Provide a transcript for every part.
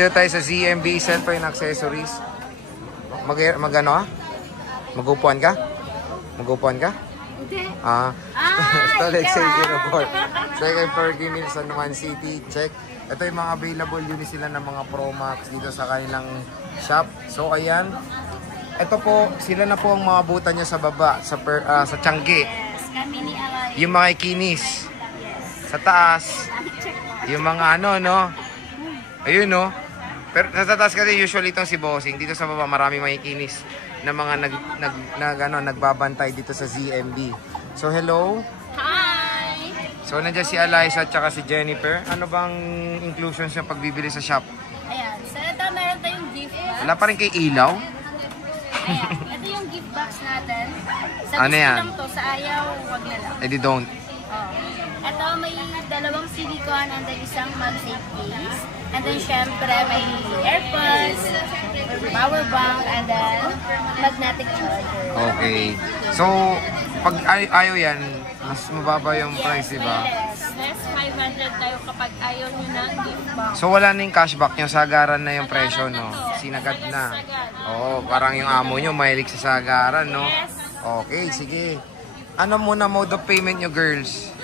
Dito tayo sa ZMB Cellphone Accessories. Mag-ano ka? Mag-upuan ka? Mag-upuan ka? Hindi. Stall Exchange Report. Second floor, Gimil, San Juan City. Check. Ito yung mga available units sila ng mga Pro Max dito sa kanilang shop. So, ayan. Ito po, sila na po ang mga buta niya sa baba, sa Tiangge. Yes, kami ni Alay. Yung mga ikinis. Sa taas. Yung mga ano, no? Ayun, no? Pero sa taas kasi usually itong si Bossing. Dito sa baba, marami mga ikinis na mga nagbabantay dito sa ZMB. So, hello. Hi! So, nandiyan si Eliza at saka si Jennifer. Ano bang inclusions yung pagbibili sa shop? Ayan, so ito meron tayong gift box. Wala pa rin kay ilaw? Ayan, ito yung gift box natin. Sa Ano gusto yan? lang to, sa ayaw, wag na lang. Eh, di don't. Oh. Ito may dalawang silicone and then isang MagSafe case. And then syempre may AirPods, power bank, and then magnetic charger. Okay. So, pag ayaw yan, mas mababa yung price, diba? Less 500 tayo kapag ayaw nyo ng gift box. So, wala na yung cashback nyo. Sagaran na yung presyo, no? Sinagad na. Oo, parang yung amo nyo, mahilig sa sagaran, no? Okay, sige. Ano muna mode of payment nyo, girls?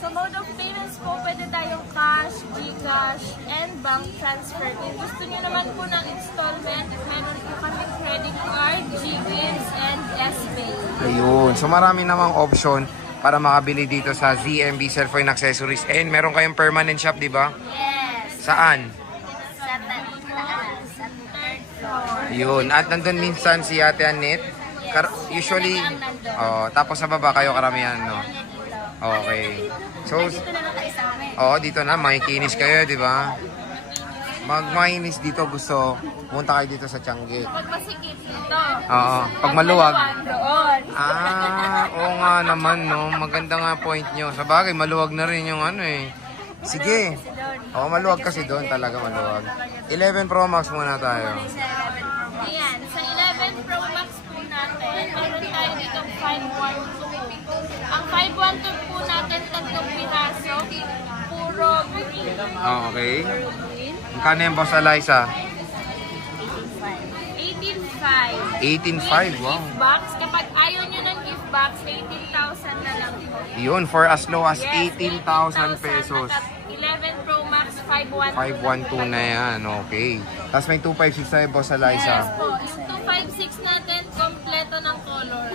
So mode of payments po, pwede tayong cash, GCash, and bank transfer. Kung gusto nyo naman po ng installment, meron po kami credit card, GGives, and S-Pay. Ayun. So, marami namang option para makabili dito sa ZMB Cellphone Accessories. And meron kayong permanent shop, di ba? Yes. Saan? Sa taas, sa third floor. Yun. At nandun minsan si Ate Annette. Usually, tapos sa baba kayo karamihan, no? Okay. So, Dito na lang tayo sa amin. dito na. Makikinis kayo, di ba? Magmahinis dito gusto. Punta kayo dito sa Tiangge. Pag masikip dito. Oo. Pag maluwag. Doon. Oo nga naman, no? Maganda nga point nyo. Sa bagay, maluwag na rin yung ano eh. Sige. Maluwag kasi doon talaga maluwag. 11 Pro Max muna tayo. Ayan, sa 11 Pro Max po natin, meron tayo dito 512. Ang 512 po natin, tatlong piraso, puro green. Okay. Magkano yung boss Eliza? 18.5. 18.5, wow. Gift box, kapag ayaw nyo ng gift box, 18,000 na lang po. Yun, for as low as 18,000 pesos. 11 Pro Max, 512. 512 na yan, okay. Tapos may 256 tayo, boss Eliza. Yes po, yung 256 natin, kompleto ng color.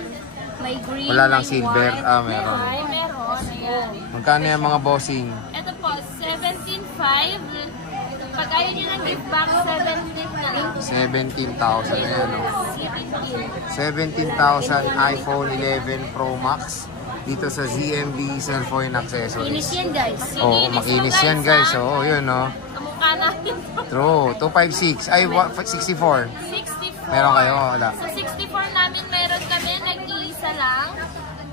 May green, Wala lang may silver. white. Meron. Ay, meron. Ayan. Magkano yung mga bossing? Ito po, 17.5. Pag ayaw nyo ng gift box, 17 na lang. 17,000 na yan, no? 17,000 iPhone 11 Pro Max dito sa ZMB Cellphone Accessories. Kinis yan, guys. Oo, makinis yan, guys. Oo, yun, no? Kamukha natin to. True. 256. Ay, 64. 64. Meron kayo? Wala. Sa 64 namin, meron kami nag-iisa lang.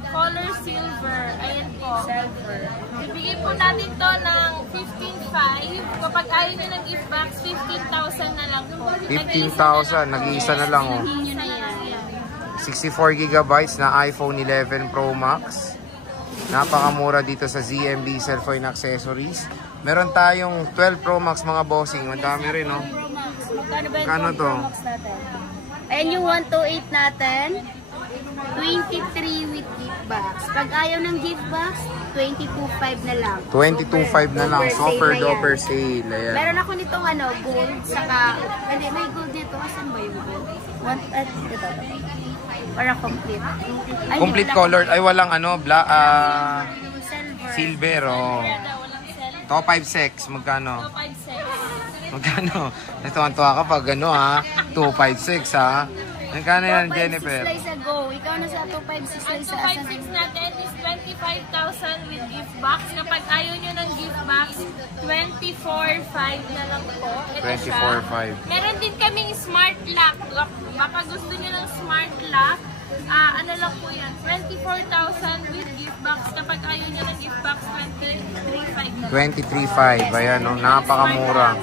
Color silver. Ayan po. Silver. Ibigay po natin to ng 15.5. Kapag ayaw nyo ng gift box, 15,000 na lang po. 15,000. Nag-iisa na lang, oh. Nag-iisa na yan. 64 gigabytes na iPhone 11 Pro Max. Napakamura dito sa ZMB Cellphone Accessories. Meron tayong 12 Pro Max mga bossing. Madami rin, no? Pro Max. Magkano ba yung Kano to? Pro Max natin? Ayan yung 128 natin. 23 with gift box. Pag ayaw ng gift box, 22.5 na lang. 22.5 na lang. Super duper sale. Ayan. Meron ako nitong gold, saka, hindi, may gold dito. Asan ba yung gold? Ito. Para complete. Ay, Complete wala. colored. Ay, walang black, Silver. silver, oh. Walang silver. Top 5 sex. Magkano? 256. Magkano? Natuwa ka pag 256, ha? Magkano yan, Jennifer? 256 days ago. Ikaw na sa 256 Ang days 256 natin is 25,000 with gift box. Kapag ayaw nyo ng gift box, 24,500 na lang po. Ito siya. 24,500. Meron din kaming smart lock. Baka gusto nyo ng smart lock, ano lang po yan, 24,000 with gift box. Kapag ayaw nyo ng gift box, 23,500 na. 23,500. Ayan, napakamura.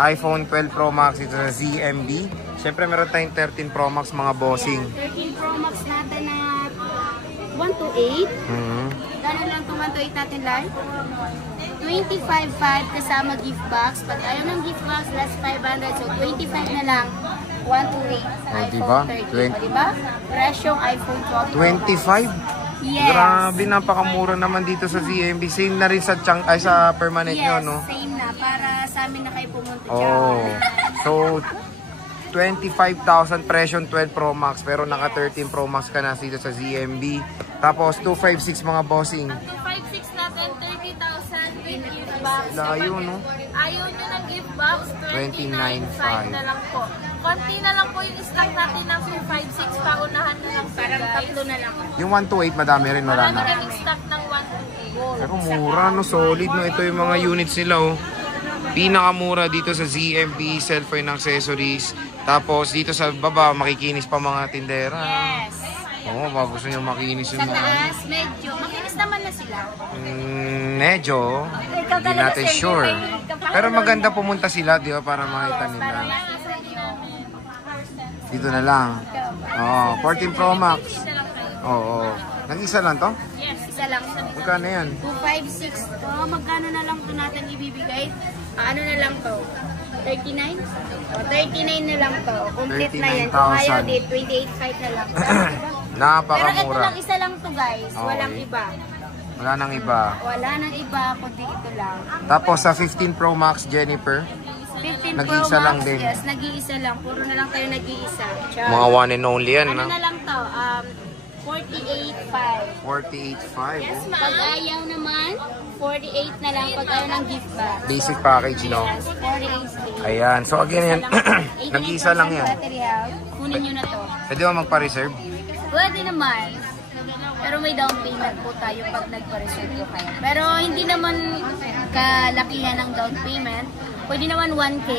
iPhone 12 Pro Max ito sa ZMB. Siyempre meron tayong 13 Pro Max mga bossing. 13 Pro Max natin na 128. Gano'n lang itong 128 natin live? 25,500 kasama gift box. Pag ayaw ng gift box, less 500. So, 25 na lang. 128 Oh, iPhone diba? 13. O, diba? Presyong iPhone 12 Pro Max. 25? Yes. Grabe, napakamura naman dito sa ZMB. Same na rin sa sa permanent Yes, nyo, no? same na. Para sa amin na kayo pumunta dyan. Oh. So, 25,000 presyo 12 Pro Max pero naka 13 Pro Max ka na dito sa ZMB. Tapos 256 mga bossing. Ang 256 natin, 30,000 with gift box. Layo, no? Ayaw nyo ng gift box, 29,500 na lang po. Konti na lang po yung stock natin ng 256, paunahan na lang po, Parang guys. tatlo na lang. Yung 128 madami rin, wala Marami na. kaming stock ng 128. Pero mura, no? Solid, no? Ito yung mga units nila, oh. Pinakamura dito sa ZMB, cellphone accessories. Tapos dito sa baba, makikinis pa mga tindera. Yes. Oo, baka gusto nyo makinis yung Sa mga... taas, medyo. Makinis naman na sila. Medyo. Hindi natin sure. Pero maganda pumunta sila, di ba? Para makita nila. Dito na lang. Oo, 14 Pro Max. Oo. Nag-isa lang to? Yes, isa lang. Magkano yan? 256 to. Magkano na lang to natin ibibigay? Ano na lang to? 39? O, 39 na lang to. Complete na yan. Kung ayaw din, 28.5 na lang. Pero ito Napakamura. lang, isa lang to guys. Walang Okay. iba. Wala nang iba. Wala nang iba, kundi ito lang. Tapos sa 15 Pro Max, Jennifer, 15 Nag-iisa Pro lang Max, din. yes, nag-iisa lang. Puro na lang tayo nag-iisa. Char. mga one and only yan, Ano no? na lang to? 48.5. 48.5. Yes, pag ayaw naman, 48 na lang pag ayaw ng gift bag. Basic package, no? Yes, 48 Ayan. So again, yan. Nag-iisa lang yan. Battery health. Kunin nyo na to. Pwede ba magpa-reserve? Pwede naman. Pero may down payment po tayo pag nagpa-reserve po kayo. Pero hindi naman kalakihan ng down payment. Pwede naman 1K.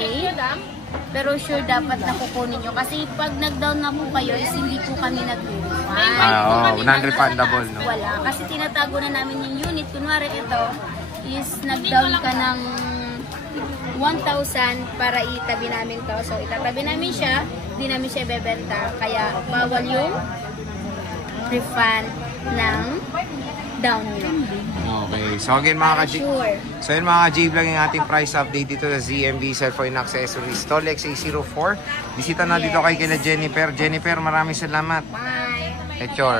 Pero sure dapat na kukunin nyo. Kasi pag nag-down na po kayo, is hindi po kami nag-refund. Non-refundable, no? Wala. Kasi tinatago na namin yung unit. Kunwari ito is nag-down ka ng 1,000 para itabi namin to. So itatabi namin siya, hindi namin siya bebenta. Kaya bawal yung refund ng down nyo. Okay. So again, mga ka Sure. So yun mga ka-J-Vlog yung ating price update dito sa ZMB Cellphone Accessories Store XA04. Bisita na dito kay kila Jennifer. Jennifer, maraming salamat. Bye! Echor.